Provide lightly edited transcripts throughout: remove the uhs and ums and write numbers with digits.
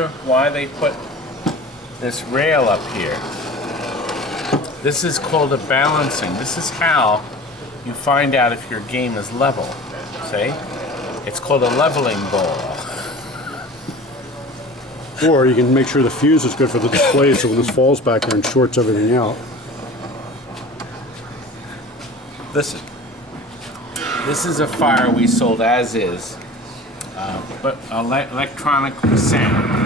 wonder why they put this rail up here? This is called a balancing. This is how you find out if your game is level. See? It's called a leveling ball. Or you can make sure the fuse is good for the display, so when this falls back there and shorts everything out. Listen, this is a fire we sold as is, but electronically sound.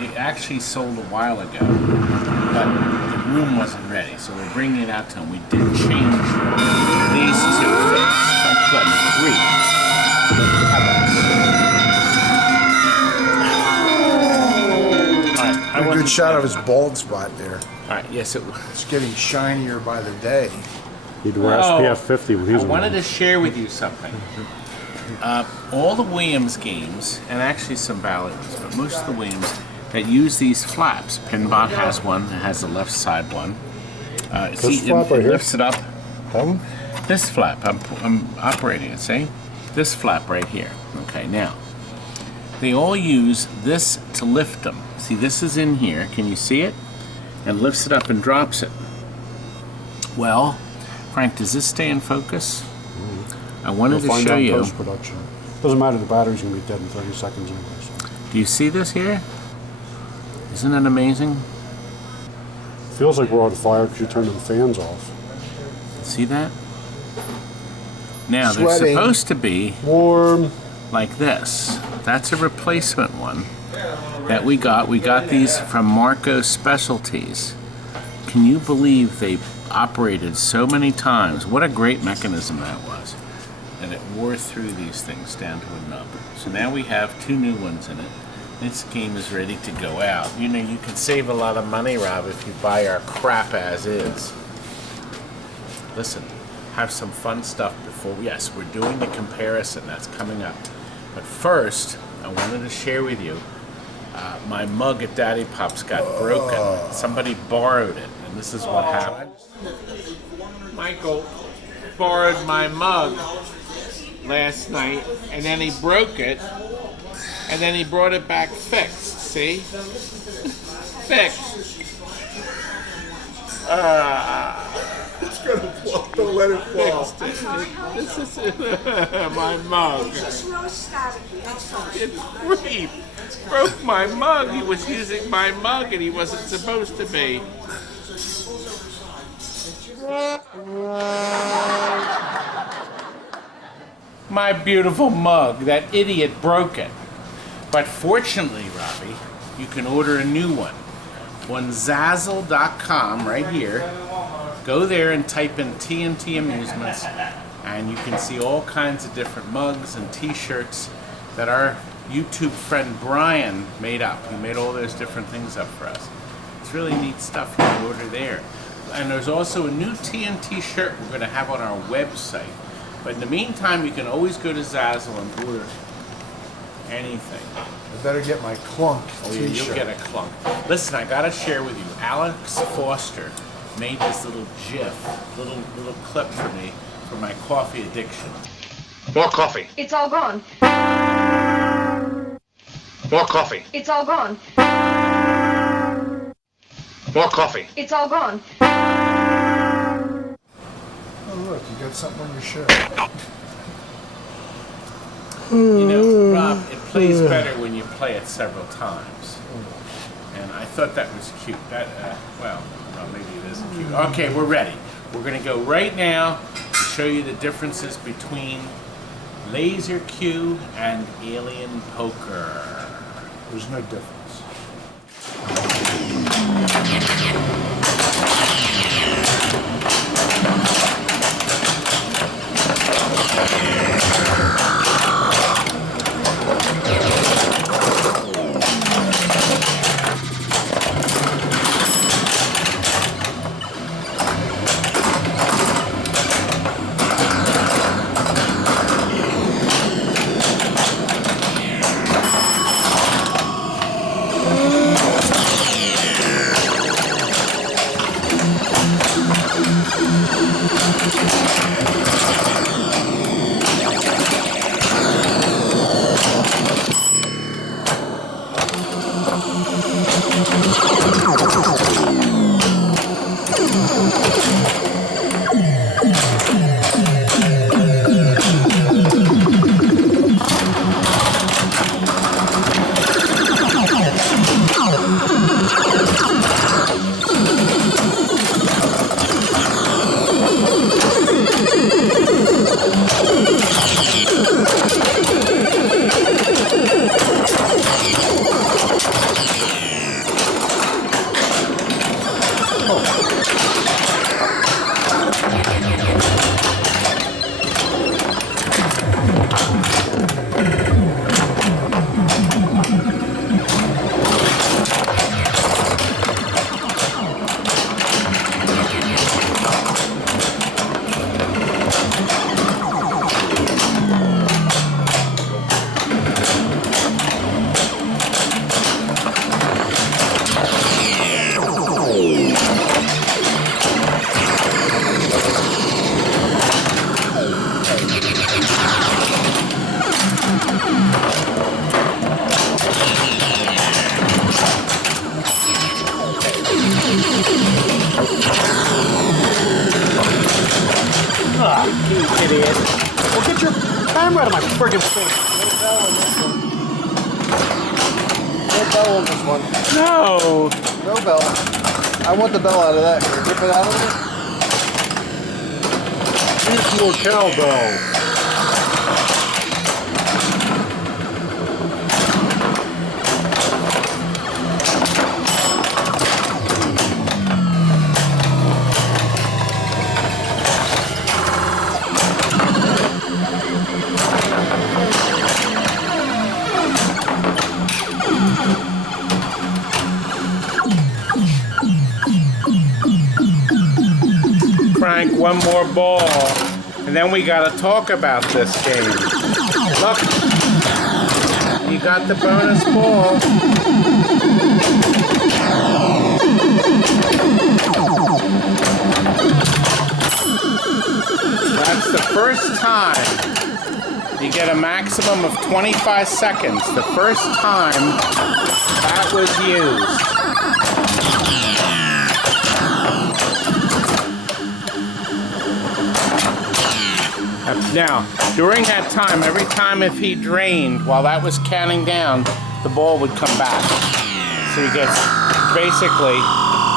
It actually sold a while ago, but the room wasn't ready, so we're bringing it out to them. We did change these two things. Thank goodness. A good shot of his bald spot there. All right, yes, it was. It's getting shinier by the day. He'd wear SPF 50 when he was I wanted to share with you something. All the Williams games, and actually some Bally ones, but most of the Williams that use these flaps. Pinball has one that has the left side one. See, flap right it here? lifts it up. That one? This flap, I'm operating it, see? This flap right here. Okay, now, they all use this to lift them. See, this is in here, can you see it? And lifts it up and drops it. Well, Frank, does this stay in focus? I wanted to show you. Post-production. Doesn't matter, the battery's going to be dead in 30 seconds anyway. So. Do you see this here? Isn't that amazing? Feels like we're on fire because you turned the fans off. See that? Now, Sweating. they're supposed to be Warm. like this. That's a replacement one that we got. We got these from Marco's Specialties. Can you believe they operated so many times? What a great mechanism that was. And it wore through these things down to a nub. So now we have two new ones in it. This game is ready to go out. You know, you can save a lot of money, Rob, if you buy our crap as is. Listen, have some fun stuff before. Yes, we're doing the comparison. That's coming up. But first, I wanted to share with you, my mug at Daddy Pop's got broken. Somebody borrowed it, and this is what happened. Michael borrowed my mug last night, and then he broke it, and then he brought it back fixed, see? Fixed. It's gonna fall. Don't let it fall. This is my mug. It's great. Broke my mug. He was using my mug and he wasn't supposed to be. My beautiful mug. That idiot broke it. But fortunately, Robbie, you can order a new one. On Zazzle.com right here. Go there and type in TNT Amusements and you can see all kinds of different mugs and t-shirts that our YouTube friend Brian made up. He made all those different things up for us. It's really neat stuff you can order there. And there's also a new TNT shirt we're going to have on our website. But in the meantime, you can always go to Zazzle and order anything. I better get my clunk t-shirt. You'll get a clunk. Listen, I got to share with you. Alex Foster made this little GIF, little clip for me for my coffee addiction. More coffee. It's all gone. More coffee. It's all gone. More coffee. It's all gone. Oh look, you got something on your shirt. You know, Rob, it plays better when you play it several times. And I thought that was cute. That, well, maybe it isn't cute. Okay, we're ready. We're going to go right now to show you the differences between Laser Q and Alien Poker. There's no difference. You idiot. Well, get your camera out of my friggin' face. No bell on this one. No. No bell. I want the bell out of that. Can you rip it out of it? Here's your cowbell. Frank, one more ball, and then we gotta talk about this game. Look, you got the bonus ball. That's the first time you get a maximum of 25 seconds. The first time that was used. Now, during that time, every time if he drained, while that was counting down, the ball would come back. So he gets basically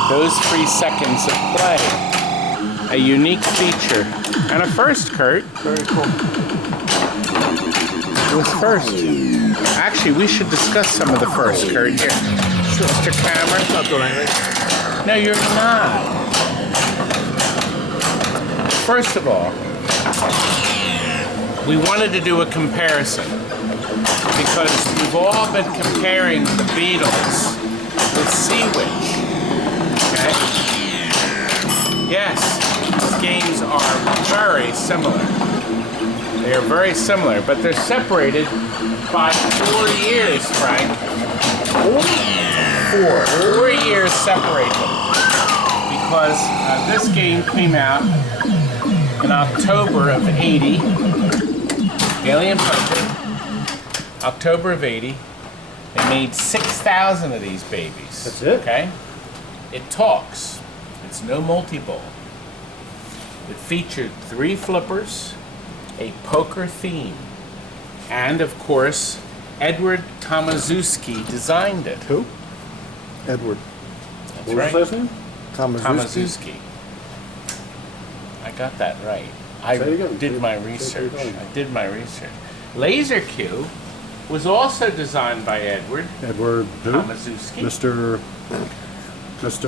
those 3 seconds of play. A unique feature. And a first, Kurt. Very cool. It was first. Actually, we should discuss some of the first, Kurt. Here. Mr. Cameron. Not doing anything. No, you're not. First of all, we wanted to do a comparison because we've all been comparing the Beatles with Sea Witch. Okay? Yes, these games are very similar. They are very similar, but they're separated by 4 years, Frank. 4 years separate them because this game came out in October of '80. Alien Puncher, October of '80. They made 6,000 of these babies. That's it? Okay? It talks. It's no multi-ball. It featured 3 flippers, a poker theme, and of course, Edward Tomaszewski designed it. Who? Edward That's What was right. his last name? Tomaszewski. I got that right. I Say it again. did my Say it research. again. I did my research. Laser Q was also designed by Edward Edward who? Tomaszewski. Mr.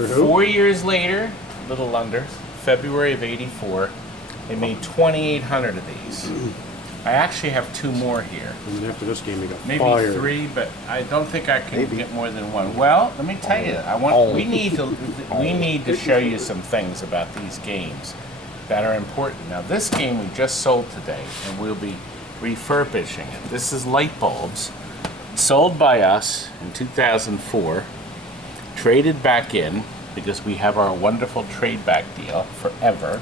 Who? 4 years later, a little under, February of '84, they made 2,800 of these. I actually have 2 more here. And then after this game, he got Maybe fired. 3, but I don't think I can get more than 1. Well, let me tell you, we need to show you some things about these games that are important. Now, this game we just sold today, and we'll be refurbishing it. This is Light Bulbs, sold by us in 2004, traded back in because we have our wonderful trade back deal forever,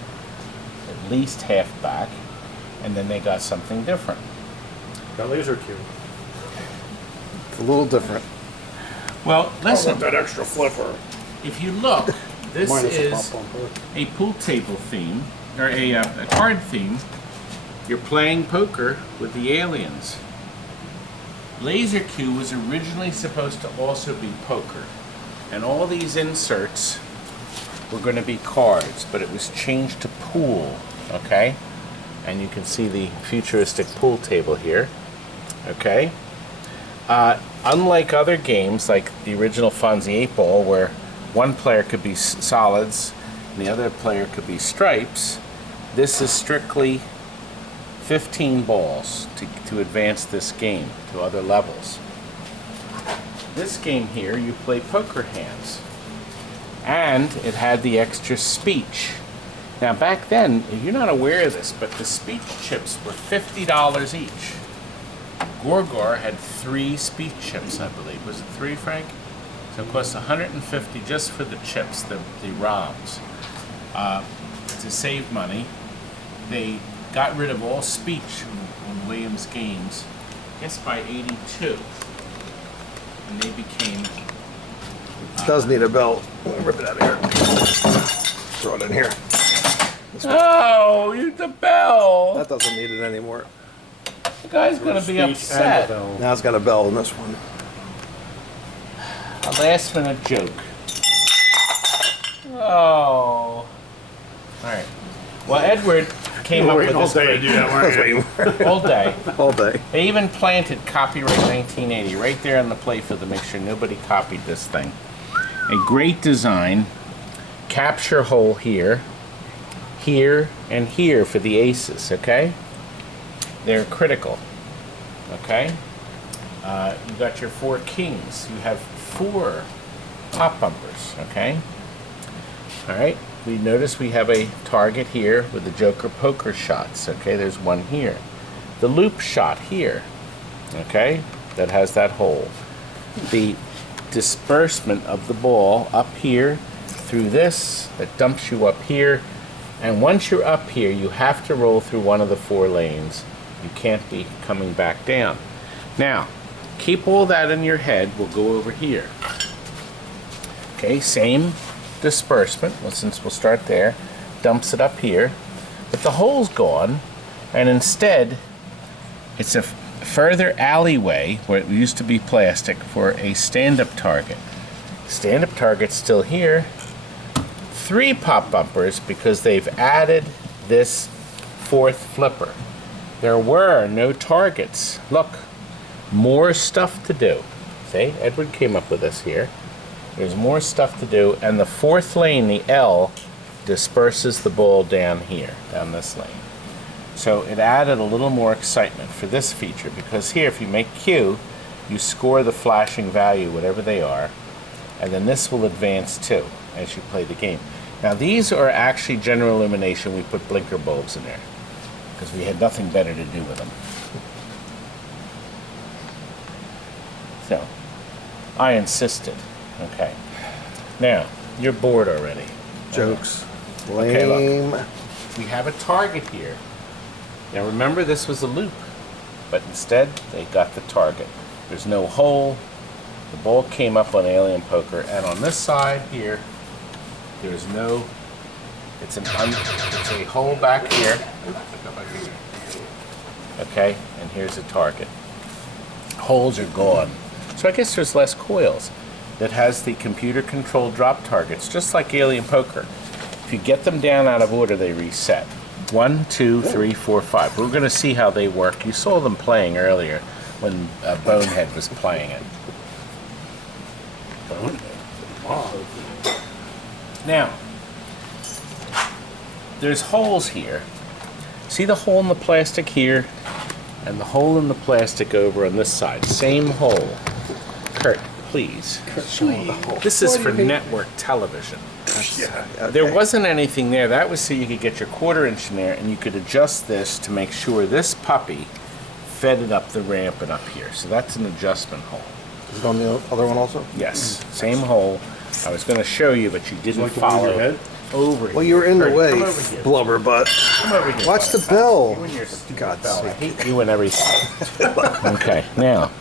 at least half back, and then they got something different. Got laser cube. It's a little different. Well, listen, that extra flipper. if you look, this Minus a is pop bumper. a pool table theme, or a card theme. You're playing poker with the aliens. Laser Q was originally supposed to also be poker, and all these inserts were going to be cards, but it was changed to pool, okay? And you can see the futuristic pool table here, okay? Unlike other games like the original Fonzie 8 Ball, where one player could be solids and the other player could be stripes, this is strictly 15 balls to advance this game to other levels. This game here, you play poker hands. And it had the extra speech. Now back then, you're not aware of this, but the speech chips were $50 each. Gorgor had 3 speech chips, I believe. Was it 3, Frank? So it cost $150 just for the chips, the ROMs. To save money, they got rid of all speech on Williams games, I guess by '82. And they became... It does need a belt. Rip it out of here. Throw it in here. Oh, you the bell! That doesn't need it anymore. The guy's gonna be upset. Now it's got a bell in this one. A last minute joke. Oh. Alright. Well, Edward came up with this great... I was waiting for it. All day. All day. They even planted copyright 1980 right there on the playfield to make sure nobody copied this thing. A great design. Capture hole here, here, and here for the aces, okay? They're critical, okay? You got your 4 kings. You have 4 pop bumpers, okay? All right, we notice we have a target here with the Joker poker shots, okay? There's one here. The loop shot here, okay? That has that hole. The disbursement of the ball up here through this, that dumps you up here. And once you're up here, you have to roll through one of the 4 lanes. You can't be coming back down. Now, keep all that in your head. We'll go over here. Okay, same disbursement. Well, since we'll start there, dumps it up here. But the hole's gone, and instead, it's a further alleyway where it used to be plastic for a stand-up target. Stand-up target's still here. 3 pop bumpers because they've added this 4th flipper. There were no targets. Look, more stuff to do. See, Edward came up with this here. There's more stuff to do, and the 4th lane, the L, disperses the ball down here, down this lane. So it added a little more excitement for this feature, because here, if you make Q, you score the flashing value, whatever they are, and then this will advance too as you play the game. Now these are actually general illumination. We put blinker bulbs in there because we had nothing better to do with them. So I insisted. Okay. Now you're bored already. Jokes. Okay, Lame. look. We have a target here. Now remember, this was a loop, but instead they got the target. There's no hole. The ball came up on Alien Poker, and on this side here, there's no. It's a hole back here. Okay, and here's a target. Holes are gone. So I guess there's less coils. That has the computer-controlled drop targets, just like Alien Poker. If you get them down out of order, they reset. 1, 2, 3, 4, 5. We're going to see how they work. You saw them playing earlier when Bonehead was playing it. Now, there's holes here. See the hole in the plastic here? And the hole in the plastic over on this side. Same hole. Kurt, please. This is for network television. Yeah, okay. There wasn't anything there. That was so you could get your 1/4" in there, and you could adjust this to make sure this puppy fed it up the ramp and up here. So that's an adjustment hole. Is it on the other one also? Yes, same hole. I was going to show you, but you didn't Like the one in follow. your head? Over here. Well, you were in the Kurt, way, come over here. blubber butt. Come over here. Watch the Buttercup. bell. You and your stupid God's bell. I sake. hate you and everything. Okay, now.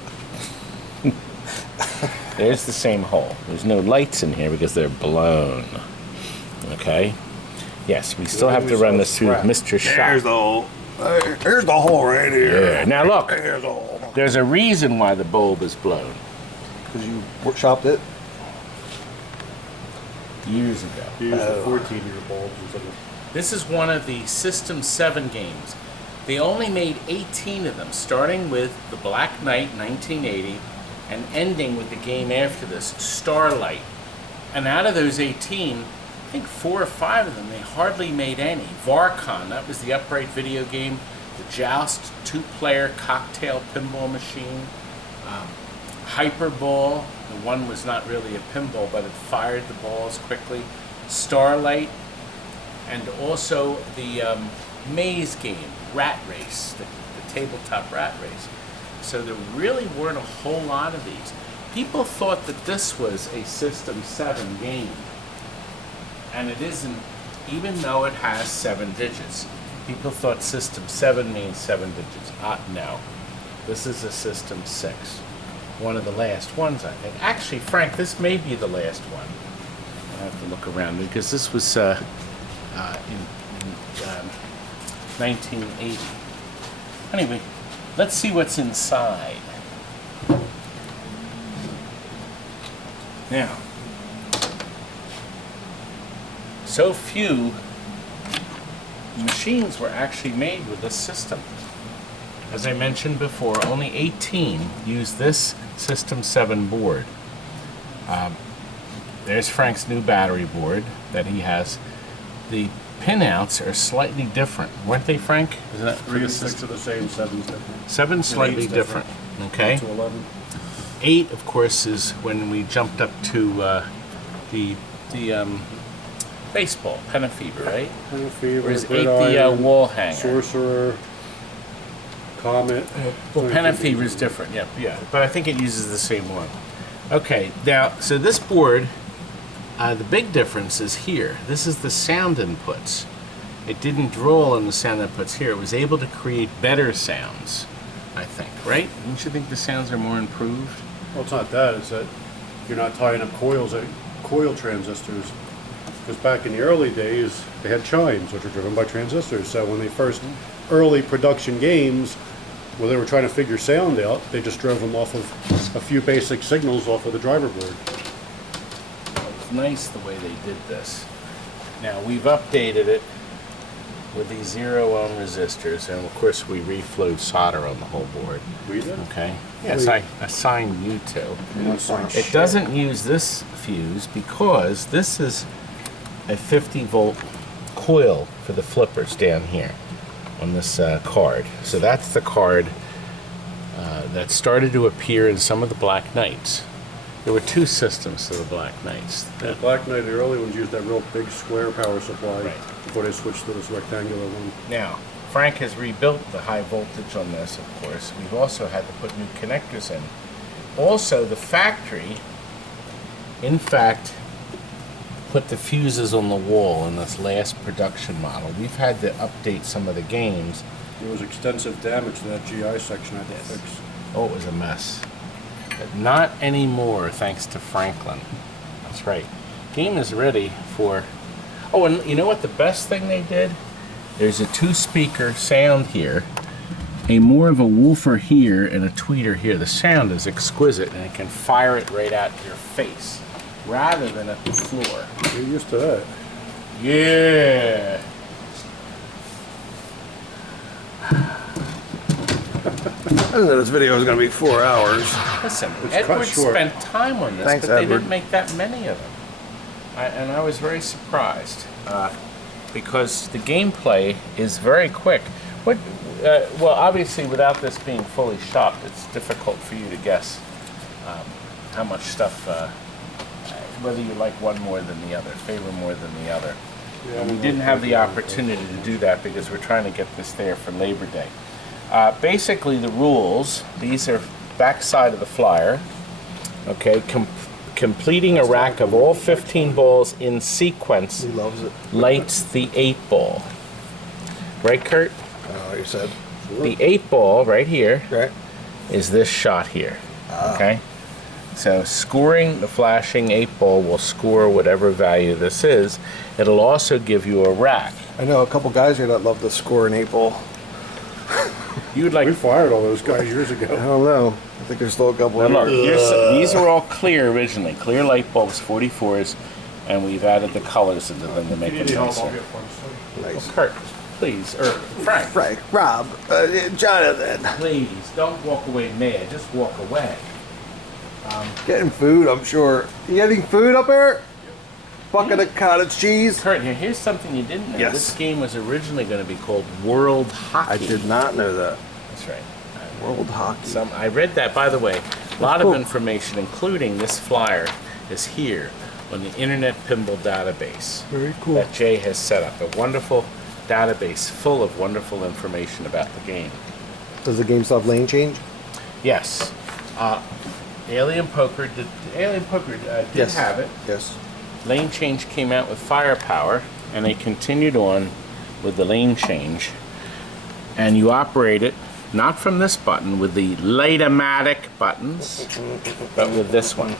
There's the same hole. There's no lights in here because they're blown. Okay? Yes, we still have to run this through Mr. Shot. There's the hole. Here's the hole right here. Yeah. Now look, There's the hole. there's a reason why the bulb is blown. Because you workshopped it? Years ago. You use the 14-year bulbs instead of... This is one of the System 7 games. They only made 18 of them, starting with the Black Knight 1980 and ending with the game after this, Starlight. And out of those 18, I think 4 or 5 of them, they hardly made any. Varcon, that was the upright video game. The Joust 2-player cocktail pinball machine. Hyperball, the one was not really a pinball, but it fired the balls quickly. Starlight, and also the maze game, Rat Race, the tabletop rat race. So there really weren't a whole lot of these. People thought that this was a System 7 game, and it isn't, even though it has 7 digits. People thought System 7 means 7 digits. No, this is a System 6. One of the last ones, I think. Actually, Frank, this may be the last one. I have to look around because this was in 1980. Anyway, let's see what's inside. Now, so few machines were actually made with this system. As I mentioned before, only 18 use this System 7 board. There's Frank's new battery board that he has. The pinouts are slightly different, weren't they, Frank? Is that 3 and 6 are the same, 7's different. 7 slightly different. Okay. 8 to 11. 8, of course, is when we jumped up to the baseball, Penna Fever, right? Penna Fever, Or is 8 Gridiron, the wall hanger? Sorcerer, Comet. Well, Penna Fever is different, yeah. But I think it uses the same one. Okay, now, so this board, the big difference is here. This is the sound inputs. It didn't draw on the sound inputs here. It was able to create better sounds, I think, right? Don't you think the sounds are more improved? Well, it's not that. It's that you're not tying up coil transistors. Because back in the early days, they had chimes, which are driven by transistors. So when they first early production games, where they were trying to figure sound out, they just drove them off of a few basic signals off of the driver board. It's nice the way they did this. Now, we've updated it with these 0 ohm resistors, and of course we reflowed solder on the whole board. We did? Okay. Yes, I assigned you to. It doesn't use this fuse because this is a 50-volt coil for the flippers down here on this card. So that's the card that started to appear in some of the Black Knights. There were 2 systems to the Black Knights. The Black Knight, the early ones used that real big square power supply Right. before they switched to this rectangular one. Now, Frank has rebuilt the high voltage on this, of course. We've also had to put new connectors in. Also, the factory, in fact, put the fuses on the wall in this last production model. We've had to update some of the games. There was extensive damage to that GI section I had to fix. Oh, it was a mess. But not anymore, thanks to Franklin. That's right. Game is ready for... Oh, and you know what the best thing they did? There's a 2-speaker sound here, a more of a woofer here, and a tweeter here. The sound is exquisite, and it can fire it right at your face, rather than at the floor. You're used to that. Yeah! I didn't know this video was going to be 4 hours. Listen, It's Edward cut short. spent time on this, Thanks, but they Edward. didn't make that many of them. And I was very surprised because the gameplay is very quick. Well, obviously, without this being fully shopped, it's difficult for you to guess how much stuff, whether you like one more than the other, favor more than the other. Yeah, We didn't have the opportunity to do that because we're trying to get this there for Labor Day. Basically, the rules, these are backside of the flyer, okay, completing a rack of all 15 balls in sequence He loves it. lights the 8 ball. Right, Kurt? Like you said. The 8 ball right here Right. is this shot here, okay? So scoring the flashing 8 ball will score whatever value this is. It'll also give you a rack. I know a couple guys here that love to score an 8 ball. You would like... We fired all those guys years I ago. don't know. I think there's still a couple Now in look, here. these are all clear originally. Clear light bulbs, 44s, and we've added the colors into them to make You it need help, I'll nicer. get one. Nice. Kurt, please, or Frank, Frank, Rob, Jonathan. please, don't walk away mad. Just walk away. Getting food, I'm sure. You getting food up there? Bucket of cottage cheese. Kurt, here's something you didn't know. Yes. This game was originally going to be called World Hockey. I did not know that. That's right. World Hockey. I read that, by the way. A lot of information, including this flyer, is here on the Internet Pinball database. Very cool. That Jay has set up. A wonderful database full of wonderful information about the game. Does the game still have lane change? Yes. Alien Poker did Yes. have it. Yes. Lane change came out with Firepower, and they continued on with the lane change. And you operate it not from this button with the Light-O-Matic buttons, but with this one.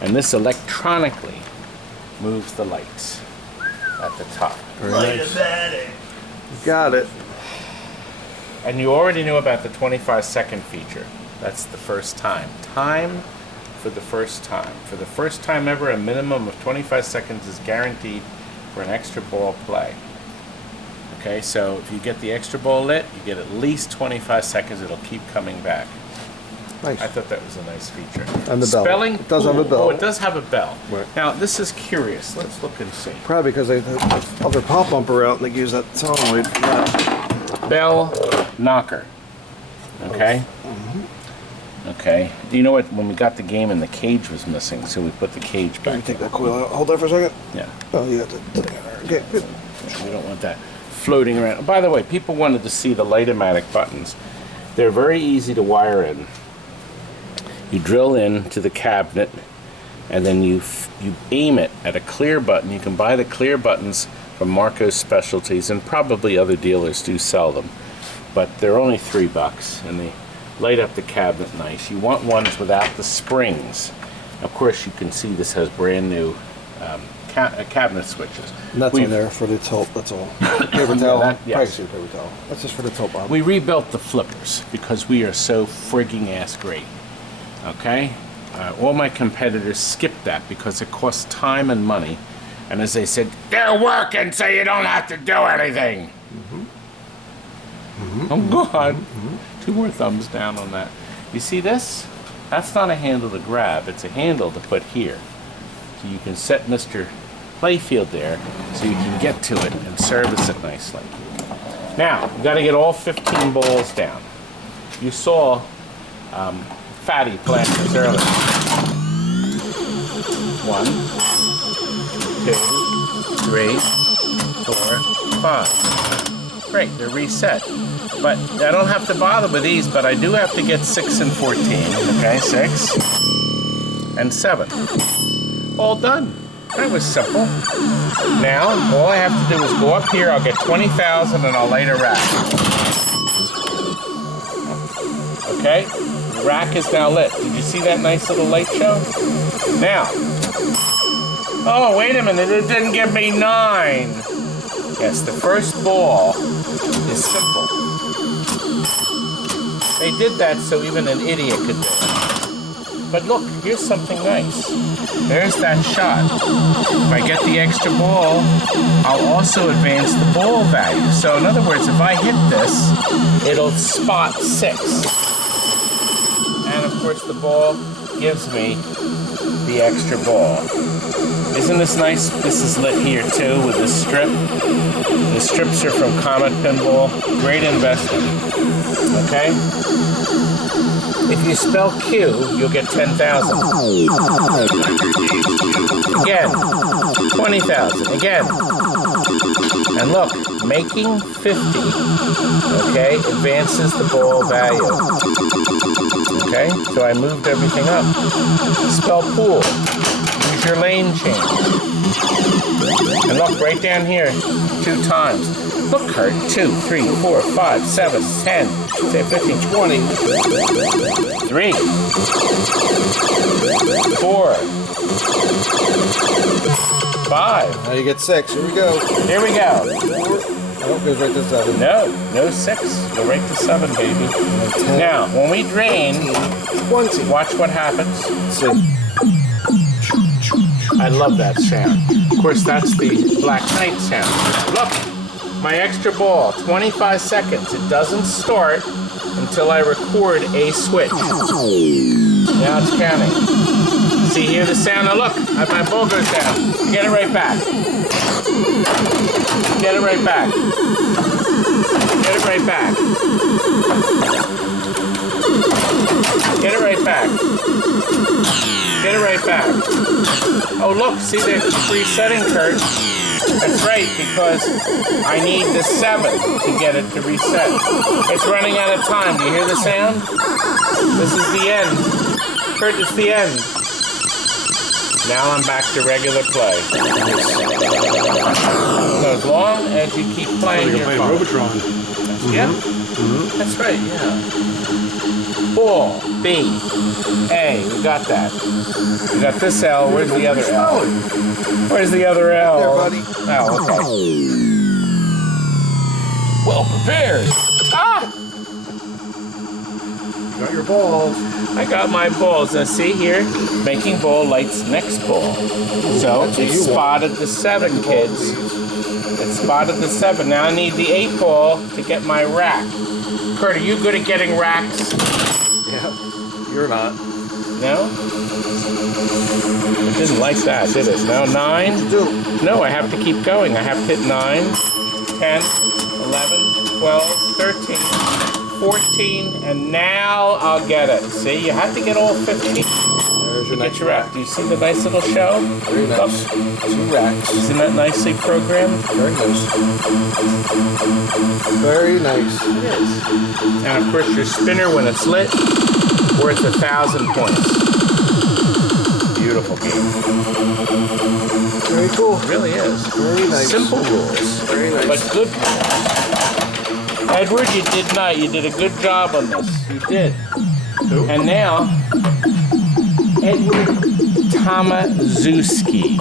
And this electronically moves the lights at the top. Very nice. Got it. And you already knew about the 25-second feature. That's the first time. Time for the first time. For the first time ever, a minimum of 25 seconds is guaranteed for an extra ball play. Okay, so if you get the extra ball lit, you get at least 25 seconds. It'll keep coming back. Nice. I thought that was a nice feature. And the bell. Spelling It does have a pool. bell. Oh, it does have a bell. Right. Now, this is curious. Let's look and see. Probably because they had the other pop bumper out and they use that solenoid for that. Bell knocker. Okay? Okay. Do you know what? When we got the game and the cage was missing, so we put the cage Can you back. take that coil out? Hold that for a second. Yeah. Oh, you got to. Okay, good. We don't want that floating around. By the way, people wanted to see the Light-O-Matic buttons. They're very easy to wire in. You drill into the cabinet, and then you aim it at a clear button. You can buy the clear buttons from Marco's Specialties, and probably other dealers do sell them. But they're only $3, and they light up the cabinet nice. You want ones without the springs. Of course, you can see this has brand new cabinet switches. And that's We've- on there for the tilt, that's all. Paper towel. that- yes. Privacy paper towel. That's just for the tilt, Bob. We rebuilt the flippers because we are so frigging ass great. Okay? All my competitors skipped that because it costs time and money. And as they said, they're working so you don't have to do anything. Oh, God. 2 more thumbs down on that. You see this? That's not a handle to grab. It's a handle to put here. So you can set Mr. Playfield there so you can get to it and service it nicely. Now, you got to get all 15 balls down. You saw Fatty plant this earlier. 1, 2, 3, 4, 5. Great, they're reset. But I don't have to bother with these, but I do have to get 6 and 14. Okay, 6 and 7. All done. That was simple. Now, all I have to do is go up here, I'll get 20,000 and I'll light a rack. Okay? The rack is now lit. Did you see that nice little light show? Now. Oh, wait a minute, it didn't give me 9. Yes, the first ball is simple. They did that so even an idiot could do it. But look, here's something nice. There's that shot. If I get the extra ball, I'll also advance the ball value. So in other words, if I hit this, it'll spot 6. And of course the ball gives me the extra ball. Isn't this nice? This is lit here too with this strip. The strips are from Comet Pinball. Great investment. Okay? If you spell Q, you'll get 10,000. Again, 20,000. Again. And look, making 50, okay, advances the ball value. Okay, so I moved everything up. Spell pool. Use your lane change. And look, right down here, 2 times. Look, Kurt, 2, 3, 4, 5, 7, 10, 15, 20. 3. 4. 5. Now you get 6. Here we go. Here we go. Oh, goes right to 7. No 6. Go right to 7, baby. 10. Now, when we drain, 20. watch what happens. See. I love that sound. Of course, that's the Black Knight sound. Look, my extra ball, 25 seconds. It doesn't start until I record a switch. Now it's counting. See, hear the sound? Now look, my ball goes down. Get it right back. Get it right back. Get it right back. Get it right back. Get it right back. Oh look, see the resetting, Kurt? That's right, because I need the 7 to get it to reset. It's running out of time. Do you hear the sound? This is the end. Kurt, it's the end. Now I'm back to regular play. So as long as you keep playing your playing phone. Robotron. Yeah, that's right, yeah. Ball, B, A, we got that. We got this L, where's the other L? Where's the other L? There, buddy. Oh, okay. Well prepared. Ah! You got your balls. I got my balls. Now see here, making ball lights next ball. So it spotted the 7, kids. It spotted the 7. Now I need the 8 ball to get my rack. Kurt, are you good at getting racks? Yeah, you're not. No? It didn't like that, did it? No, 9? Do. No, I have to keep going. I have to hit 9, 10, 11, 12, 13, 14, and now I'll get it. See, you have to get all 15 There's to your get next your rack. Do you see the nice little show? Very nice. 2 racks. Isn't that nicely programmed? Very nice. Very nice. It is. And of course, your spinner, when it's lit, worth 1,000 points. Beautiful game. Very cool. It really is. Very nice. Simple rules, Very nice. but good rules. Edward, you did not. You did a good job on this. You did. And now, Edward Tomaszewski.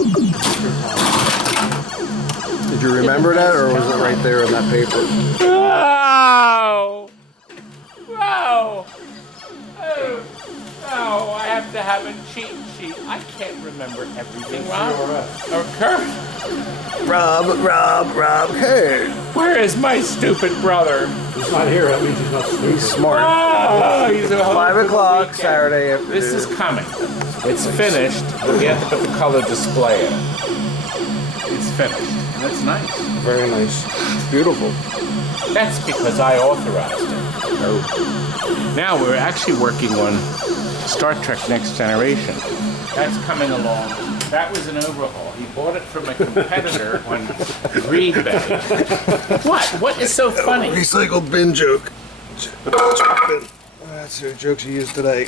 Did you remember that, or was it right there in that paper? Oh! Oh! Oh! Oh, I have to have a cheat sheet. I can't remember everything, Rob. Or Kurt. Rob, hey. Where is my stupid brother? He's not here. That means he's not stupid. He's smart. Oh, he's a whole 5 o'clock weekend. Saturday afternoon. This is coming. It's finished, but we have to put the color display in. It's finished. And it's nice. Very nice. Beautiful. That's because I authorized it. Now we're actually working on Star Trek Next Generation. That's coming along. That was an overhaul. He bought it from a competitor on eBay. What? What is so funny? Recycled bin joke. That's the jokes you used today.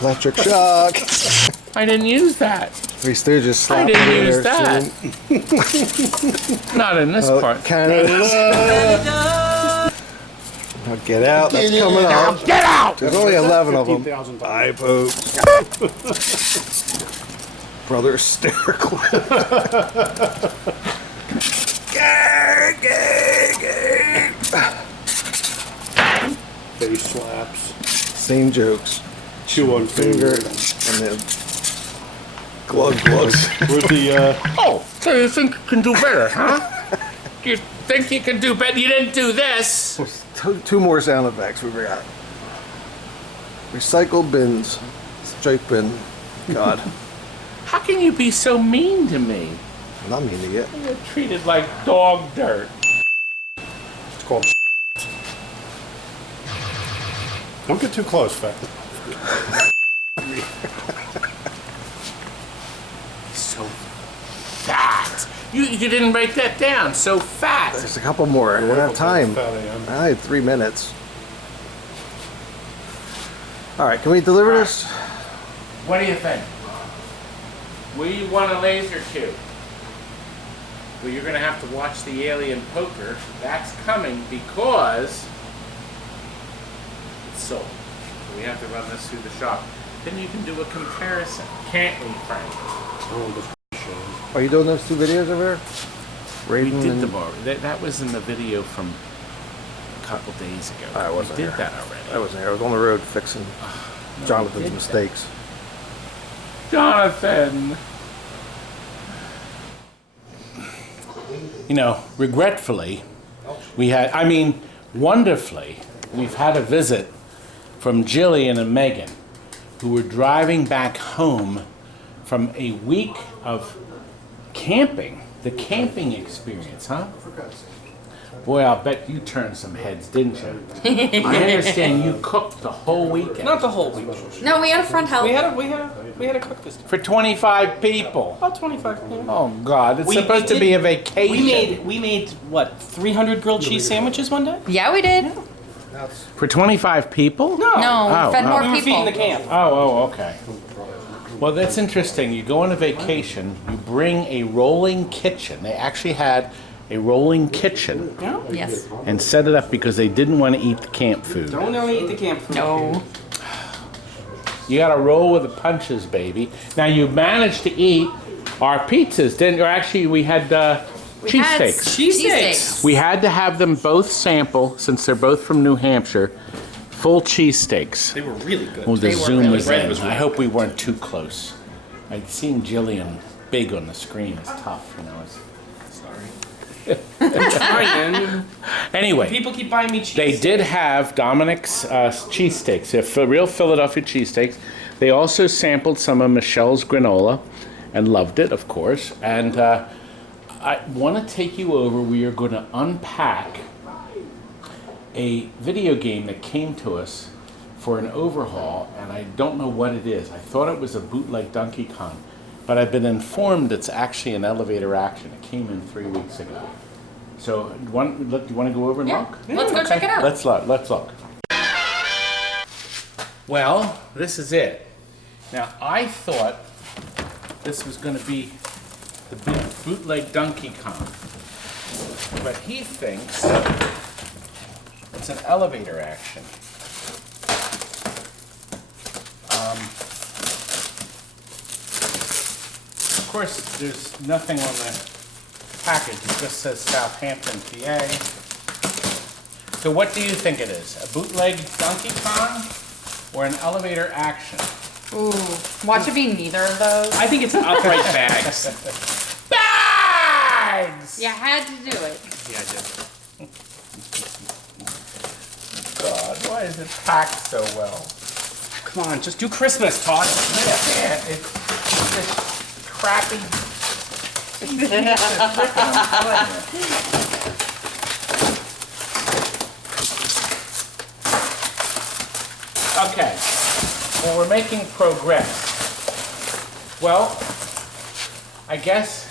Electric shock. I didn't use that. 3 Stooges I slapped didn't me in use there, that. soon. Not in this part. Canada. Now get out. That's coming up. Get out! There's only 11 of them. 15,000 I vote. Brother hysterical. Face slaps. Same jokes. Chew on Finger fingers. and then glug. Where's the, Oh, so you think you can do better, huh? You think you can do better? You didn't do this. Two more sound effects we forgot. Recycle bins. Straight bin. God. How can you be so mean to me? I'm not mean to you. You're treated like dog dirt. it's called Don't get too close, Fat. So fat. You didn't write that down. So fat. There's a couple more. I don't have time. Fat I am. I had 3 minutes. All right, can we deliver this? What do you think? We want a laser cube. Well, you're going to have to watch the Alien Poker. That's coming because it's sold. So we have to run this through the shop. Then you can do a comparison. Can't we, Frank? Oh, the shows. Are you doing those 2 videos over here? We Raiden did and- them already. That was in the video from a couple days ago. I wasn't We did here. that already. I wasn't here. I was on the road fixing No, we Jonathan's did that. mistakes. Jonathan! You know, regretfully, wonderfully, we've had a visit from Jillian and Megan, who were driving back home from a week of camping. The camping experience, huh? Boy, I'll bet you turned some heads, didn't you? I understand you cooked the whole weekend. Not the whole week. No, we had a front help. We had a cook this time. For 25 people. About 25. Yeah. Oh God, it's supposed to did- be a vacation. We made what, 300 grilled cheese sandwiches one day? Yeah, we did. For 25 people? No. No, we Oh, fed oh. more We were people. feeding the camp. Oh, okay. Well, that's interesting. You go on a vacation, you bring a rolling kitchen. They actually had a rolling kitchen Yeah. Yes. and set it up because they didn't want to eat the camp food. Don't only eat the camp food. No. You got to roll with the punches, baby. Now, you managed to eat our pizzas, didn't you? Or actually, we had cheesesteaks. Cheesesteaks. We had to have them both sample, since they're both from New Hampshire, full cheesesteaks. They were really good. Well, the They were zoom really was good. in. Was I really hope we weren't too close. I'd seen Jillian big on the screen. It's tough, you know. Trying. Anyway, People keep buying me cheese. they did have Dominic's cheesesteaks. They're real Philadelphia cheesesteaks. They also sampled some of Michelle's granola and loved it, of course. And I want to take you over. We are going to unpack a video game that came to us for an overhaul, and I don't know what it is. I thought it was a bootleg Donkey Kong, but I've been informed it's actually an elevator action. It came in 3 weeks ago. So, do you want to go over and Yeah. look? Let's go check it out. Let's look. Well, this is it. Now, I thought this was going to be the big bootleg Donkey Kong, but he thinks it's an elevator action. Of course, there's nothing on the package. It just says Southampton, PA. So what do you think it is? A bootleg Donkey Kong or an elevator action? Ooh. Watch it be neither of those. I think it's upright bags. Bags! You had to do it. Yeah, I did. God, why is it packed so well? Come on, just do Christmas, Todd. Yeah, it's this crappy piece of chicken, I'm telling you. Okay, well, we're making progress. Well, I guess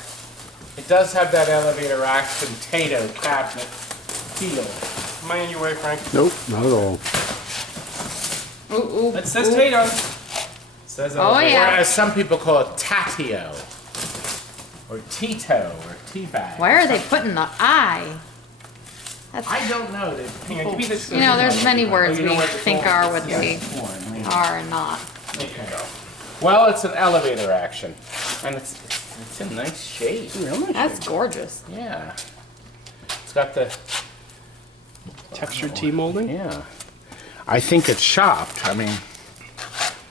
it does have that elevator action Tato cabinet feel. Am I in your way, Frank? Nope, not at all. Ooh, ooh. It says Tato. Says Oh, yeah. Or as some people call it, Tatio, or Tito, or Teabag. Why are they putting the I? That's, I don't know. Hang on, give me this. you know, there's many words you know we what the think are what they Porn. are and not. Okay. Well, it's an elevator action, and it's in nice shape. That's gorgeous. Yeah. It's got the Textured tea molding. yeah. I think it's shopped. I mean,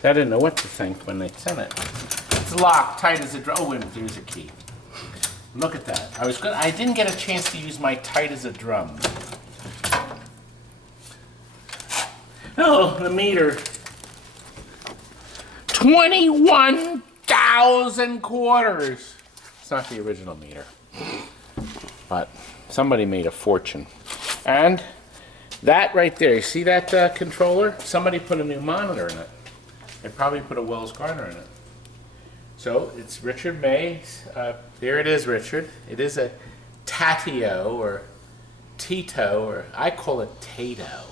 I didn't know what to think when they sent it. It's locked, tight as a drum. Oh, wait a minute, there's a key. Look at that. I didn't get a chance to use my tight as a drum. Oh, the meter. 21,000 quarters. It's not the original meter, but somebody made a fortune. And that right there, you see that controller? Somebody put a new monitor in it. They probably put a Wells Gardner in it. So it's Richard May. There it is, Richard. It is a Tatio or Tito, or I call it Tato.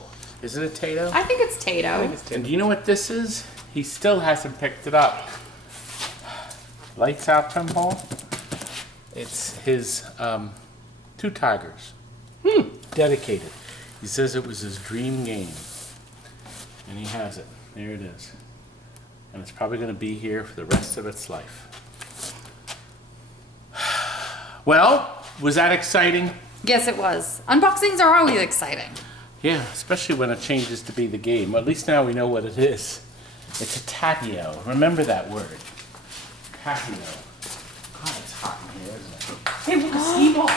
Is it a Tato? I think it's Tato. And do you know what this is? He still hasn't picked it up. Lights out, Pinball. It's his Two Tigers. Dedicated. He says it was his dream game. And he has it. There it is. And it's probably going to be here for the rest of its life. Well, was that exciting? Yes, it was. Unboxings are always exciting. Yeah, especially when it changes to be the game. Well, at least now we know what it is. It's a Tatio. Remember that word. Tatio. God, it's hot in here, isn't it? Hey, look, a skee ball.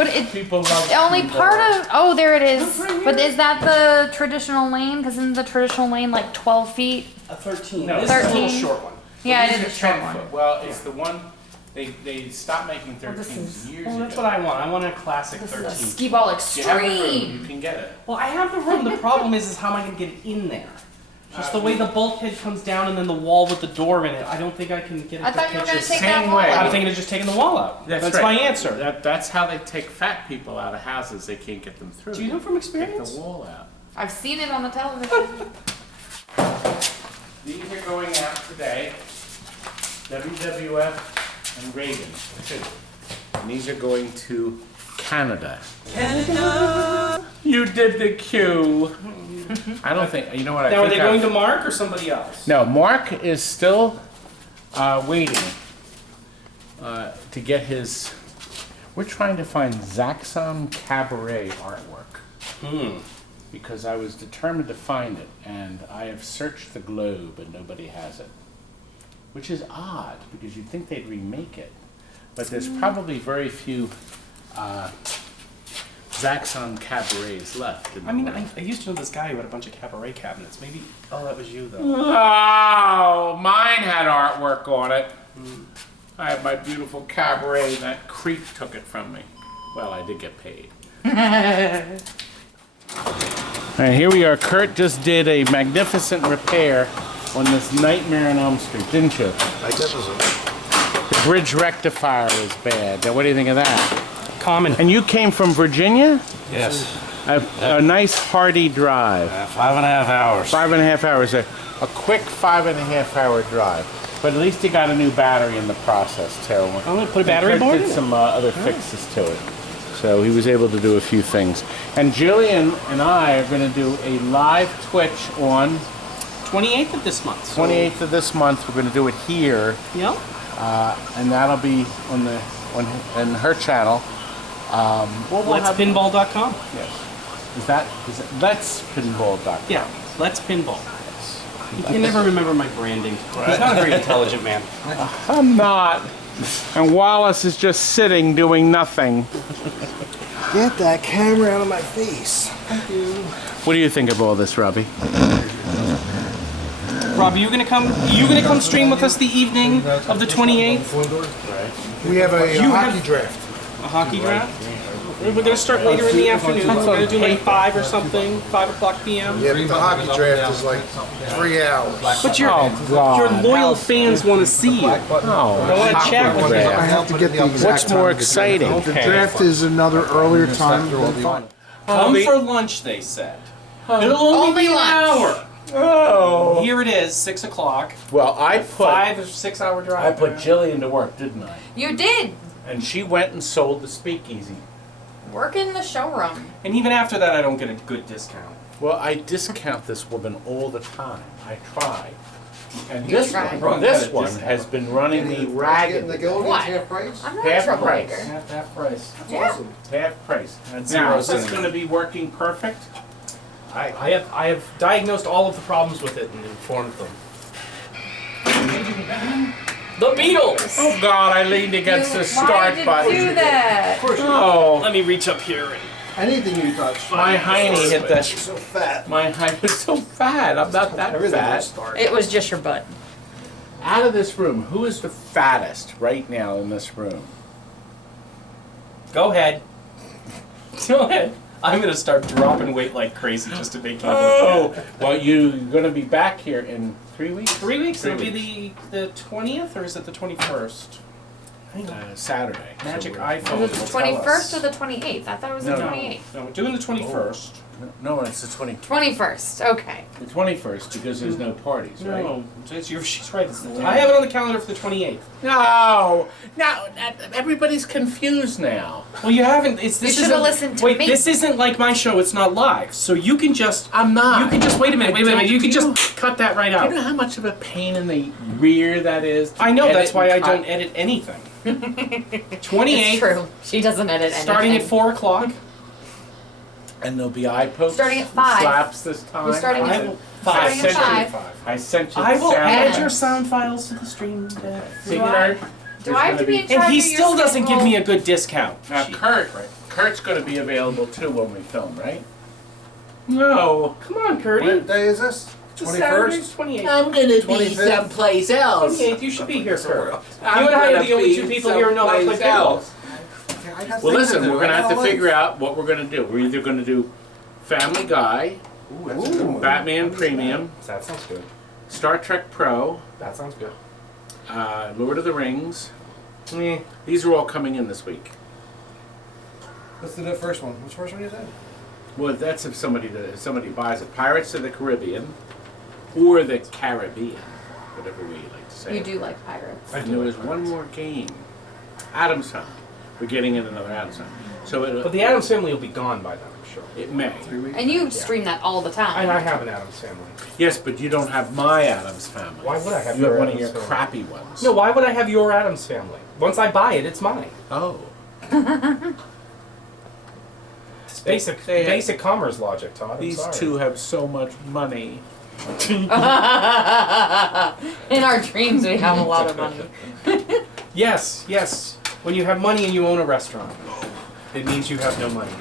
But it People love the only pinball. part of oh there it is. But is that the traditional lane? Because isn't the traditional lane like 12 feet? A 13. No, This is a little 13. short one. Yeah, These it are is a short 10 one. foot. Well, it's the one they stopped making 13s years Well, ago. that's what I want. I want a classic This is 13. a skee ball If you have the room, extreme. you can get it. Well, I have the room. The problem is how am I going to get it in there? Just the way the bulkhead comes down and then the wall with the door in it. I don't think I can get it I to thought you were pitch gonna it. take same that wall way. I'm out. thinking of just taking the wall out. That's right. my answer. That's how they take fat people out of houses. They can't get them through. Do you know from Take experience? the wall out. I've seen it on the television. These are going out today. WWF and Reagan, too. And these are going to Canada. Canada! You did the Q. I don't think, you know what, I Now, are think they going to Mark or somebody else? No, Mark is still waiting to get his, we're trying to find Zaxxon Cabaret artwork. Because I was determined to find it, and I have searched the globe and nobody has it. Which is odd, because you'd think they'd remake it. But there's probably very few Zaxxon Cabarets left. In the I mean, world. I used to know this guy who had a bunch of cabaret cabinets. Maybe, oh, that was you, though. Oh, mine had artwork on it. I have my beautiful cabaret, and that creep took it from me. Well, I did get paid. All right, here we are. Kurt just did a magnificent repair on this Nightmare on Elm Street, didn't you? Magnificent. The bridge rectifier was bad. Now, what do you think of that? Common. And you came from Virginia? Yes. A nice hearty drive. 5.5 hours. 5.5 hours. A quick 5.5 hour drive. But at least he got a new battery in the process, too. I'm going to put a battery board in Did it. some other fixes to it. So he was able to do a few things. And Jillian and I are going to do a live Twitch on 28th of this month. 28th of this month. We're going to do it here, Yeah. and that'll be on her channel. Let's pinball.com. Yes. Is that Let's Pinball.com? Yeah, Let's Pinball. You can never remember my branding. He's not a very intelligent man. I'm not. And Wallace is just sitting doing nothing. Get that camera out of my face. What do you think of all this, Robbie? Rob, are you gonna come stream with us the evening of the 28th? We have a You hockey have- draft. A hockey draft? We're gonna start later in the afternoon. We're gonna do like 5 or something, 5 o'clock p.m. Yeah, but the hockey draft is like 3 hours. But your God. loyal fans want to see you. Oh, They want to chat with I you. have to get the exact what's time more of the exciting? draft. The draft is another earlier time than fun. Come the- for lunch, they said. It'll only be an hour. Oh. Here it is, 6 o'clock. Well, I 5 or 6 hour drive. I put Jillian to work, didn't I? You did And she went and sold the speakeasy. work in the showroom. And even after that, I don't get a good discount. Well, I discount this woman all the time. I try. And You this try. one, has been running me ragged. What? half price? I'm not a Half troublemaker. price. Half price. Yeah. Half price. That's Now, is zero this cents. going to be working perfect? I have diagnosed all of the problems with it and informed them. The Beatles! Oh God, I leaned against the Why start did button. you do that? Oh, Let me reach up here and... Anything you touch. my hiney hit that. So fat. My hiney was so fat. I'm not that fat. It was just your butt. Out of this room, who is the fattest right now in this room? Go ahead. Go ahead. I'm gonna start dropping weight like crazy just to make you look Oh, well, you're going to be back here in 3 weeks? 3 weeks? 3 It'll weeks. be the 20th or is it the 21st? Saturday. Magic So iPhone. Was it the will tell 21st us. or the 28th? I thought it was the No, no. 28th. No, we're doing the 21st. No, it's the 21st. Okay. the 21st because there's no parties, right? No, she's right. I have it on the calendar for the 28th. No, everybody's confused now. Well, you haven't. This You isn't- should've listened to wait, me. this isn't like my show. It's not live, so you can just. I'm not. You can just wait a minute. Wait a minute. You can don't- just cut that right Do you out. know how much of a pain in the rear that is? to I know. edit That's why I and cut? don't edit anything. It's 28th, true. She doesn't edit anything. starting at 4 o'clock. And there'll be eye pokes. Starting at and 5. Slaps this time. You're starting I at will. I starting at sent you. 5. I sent you. I the will sound add bites. your sound files to the stream. See, Do I- Kurt? Do I have to be in charge And he of your still doesn't give schedule? me a good discount. Now, Kurt Kurt's going to be available too when we film, right? No. Come on, Curdy. What day is this? It's Saturday, 21st? 28th. I'm going to be 25th? someplace else. 28th, you should be here, Kurt. You I'm and I are gonna the only be two people here who know how to play someplace pinball. else. Well, listen, we're going to have to figure out what we're going to do. We're either going to do Family Guy, Batman Premium, That sounds good. Star Trek Pro, That sounds good. Lord of the Rings. Eh. These are all coming in this week. Let's do the first one. Which first one you said? Well, that's if somebody buys it. Pirates of the Caribbean or the Caribbean, whatever we like to say. You do like pirates. And there was one more game. Addams Family. We're getting in another Addams Family. So But the Addams Family will be gone by then, I'm sure. it may. And you stream that all the And time. I have an Addams Family. Yes, but you don't have my Addams Family. Why would I have You have your one of Addams your Family? crappy ones. No, why would I have your Addams Family? Once I buy it, it's mine. Oh. It's basic, They have- basic commerce logic, Todd. I'm These sorry. two have so much money. In our dreams, we have a lot of money. Yes, yes. When you have money and you own a restaurant, it means you have no money.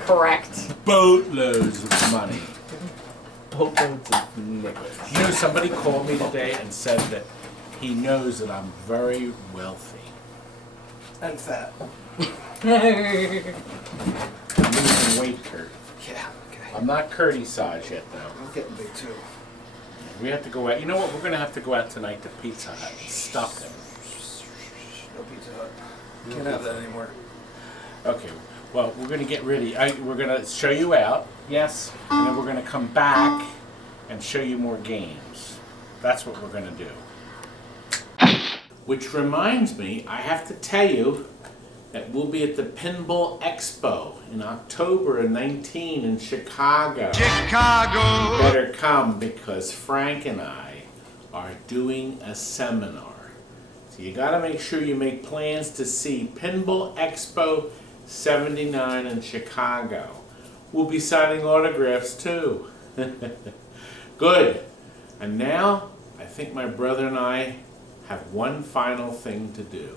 Correct. Boatloads of money. Boatloads of nickels. You know, somebody called me today and said that he knows that I'm very wealthy. And fat. I'm losing weight, Kurt. Yeah, okay. I'm not Kurt's size yet, though. I'm getting big too. We have to go out. You know what? We're going to have to go out tonight to Pizza Hut and stuff them. No Pizza Hut. Can't have that anymore. Okay. Well, we're going to get ready. We're going to show you out, Yes. and then we're going to come back and show you more games. That's what we're going to do. Which reminds me, I have to tell you that we'll be at the Pinball Expo in October of 19 in Chicago. You better come because Frank and I are doing a seminar. So you got to make sure you make plans to see Pinball Expo 79 in Chicago. We'll be signing autographs too. Good. And now I think my brother and I have one final thing to do.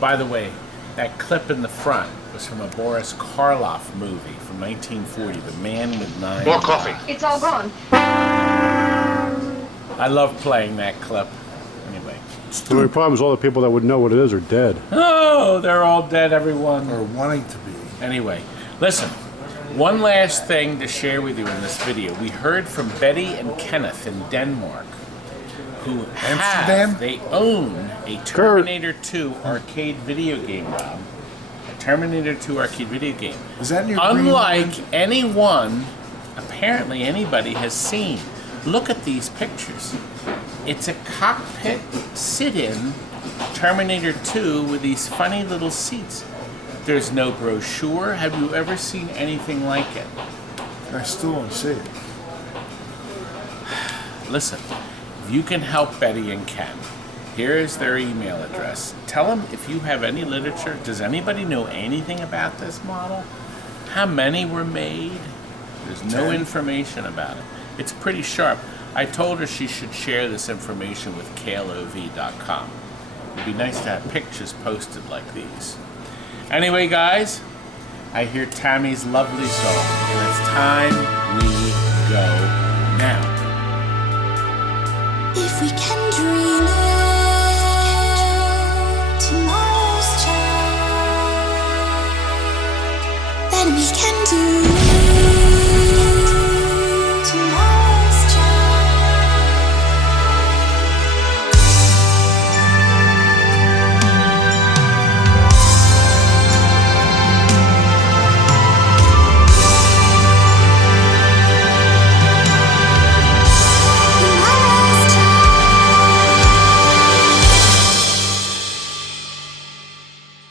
By the way, that clip in the front was from a Boris Karloff movie from 1940, The Man with Nine More coffee. It's all gone. I love playing that clip. Anyway. The only problem is all the people that would know what it is are dead. Oh, they're all dead, everyone. Or wanting to be. Anyway, listen. One last thing to share with you in this video. We heard from Betty and Kenneth in Denmark, who they own a Terminator 2 arcade video game, Rob. A Terminator 2 arcade video game. Is that in your Unlike anyone, apparently anybody has seen. Look at these pictures. It's a cockpit sit-in Terminator 2 with these funny little seats. There's no brochure. Have you ever seen anything like it? I still don't see it. Listen, if you can help Betty and Ken, here is their email address. Tell them if you have any literature. Does anybody know anything about this model? How many were made? There's no information about it. It's pretty sharp. I told her she should share this information with KLOV.com. It'd be nice to have pictures posted like these. Anyway, guys, I hear Tammy's lovely song, and it's time we go now.